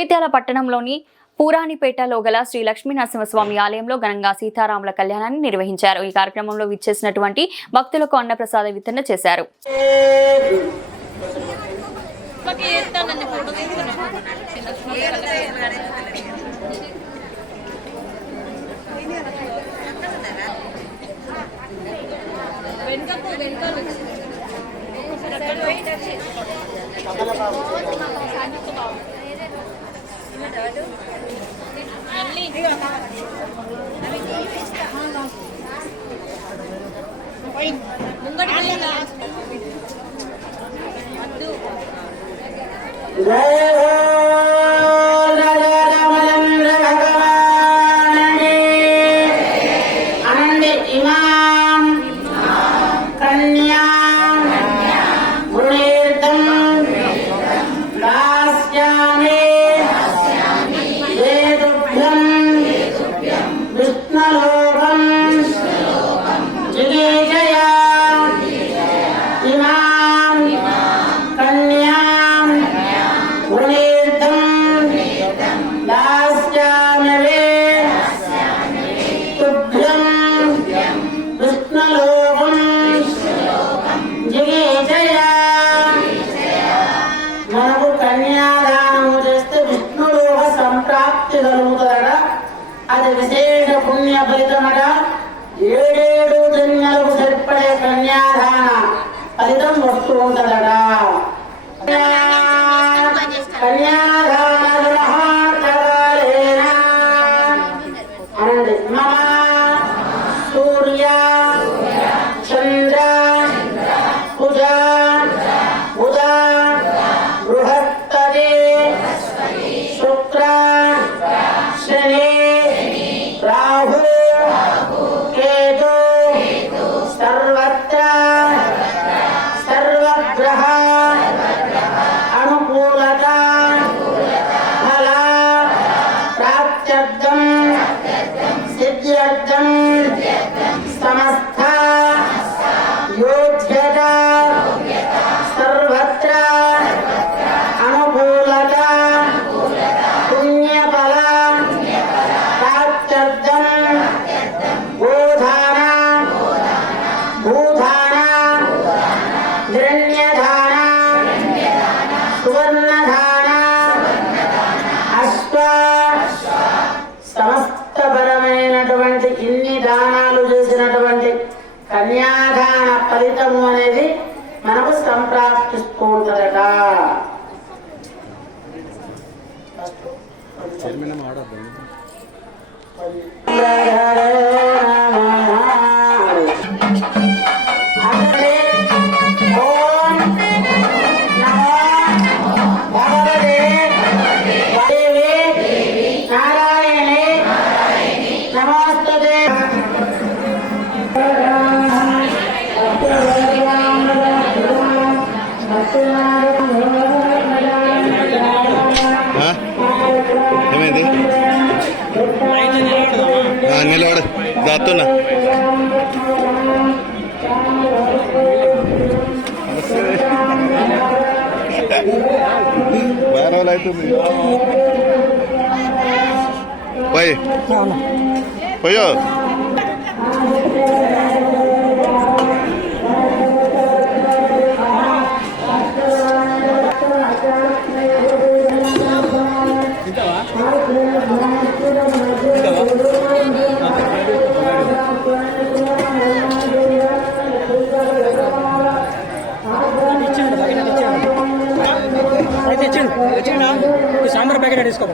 జగిత్యాల పట్టణంలోని పూరానిపేటలో గల శ్రీ లక్ష్మీ నరసింహస్వామి ఆలయంలో ఘనంగా సీతారాముల కళ్యాణాన్ని నిర్వహించారు. ఈ కార్యక్రమంలో విచ్చేసినటువంటి భక్తులకు అన్నప్రసాద వితరణ చేశారు. అది విశేష పుణ్య ఫలితమట. 7 జన్మలకు సరిపడే కన్యాదాన ఫలితం వస్తూ ఉంటదట. అనండి మమ సూర్య చంద్ర కుజ బుధ బృహస్పతి శుక్ర శని రాహు కేతు సర్వత్ర సర్వగ్రహ అనుకూలత ఫల ప్రాప్త్యర్థం సిద్ధ్యర్థం సమస్త యోగ్యత సర్వత్ర అనుకూలత పుణ్యఫల ప్రాప్త్యర్థం గోదాన భూదాన హిరణ్యదాన సువర్ణదాన అశ్వ సమస్తపరమైనటువంటి ఇన్ని దానాలు చేసినటువంటి కన్యాదాన ఫలితము అనేది మనకు సంప్రాప్తిస్తూ ఉంటుందట. ఏమైంది నిలబడు దాతున్నా బాగా రోజులు అవుతుంది పోయి పోయో సాంబార్ ప్యాకెట్ తీసుకో.